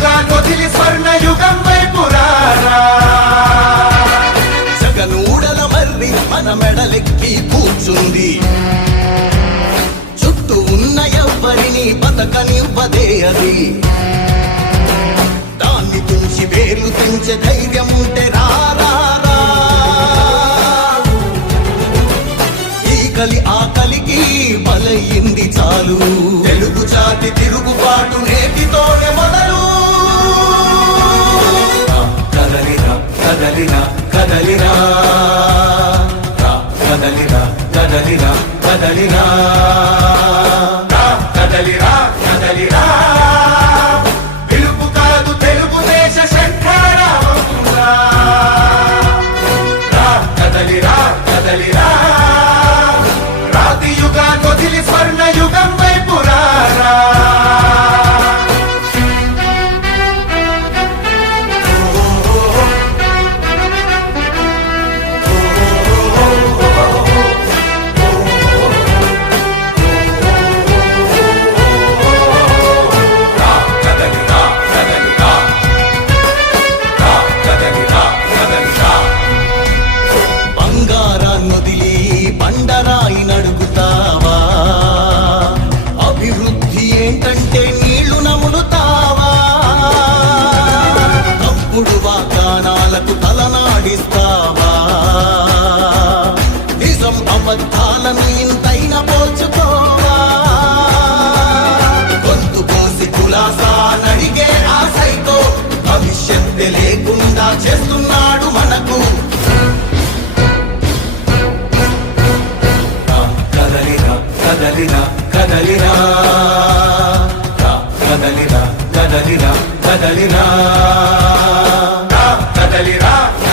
స్వర్ణ యుగం కూర్చుంది. చుట్టూ ఉన్న ఎవ్వరిని బతకనివ్వదే అది. దాన్ని తుంచి వేలు తుంచే ధైర్యం ఉంటే రారా ఆకలికి బలయింది చాలు. తెలుగు జాతి తిరుగుబాటు కదలిరా కదలిరా రా, కదలిరా కదలిరా కదలిరా రా, కదలిరా కదలిరా పిలుపు కాదు తెలుగుదేశ శంఖారావంగా కదలిరా కదలిరా రాతి యుగా కొదిలి స్వర్ణ తలనాడిస్తావా నిజం అబద్ధాలను ఇంతైన పోల్చుకోవా? గొంతు కోసి కులాసా నడిగే ఆశతో భవిష్యత్తు లేకుండా చేస్తున్నాడు మనకు. కదలిరా కదలిరా కదలిరా కదలిరా కదలిరా కదలిరా కదలిరా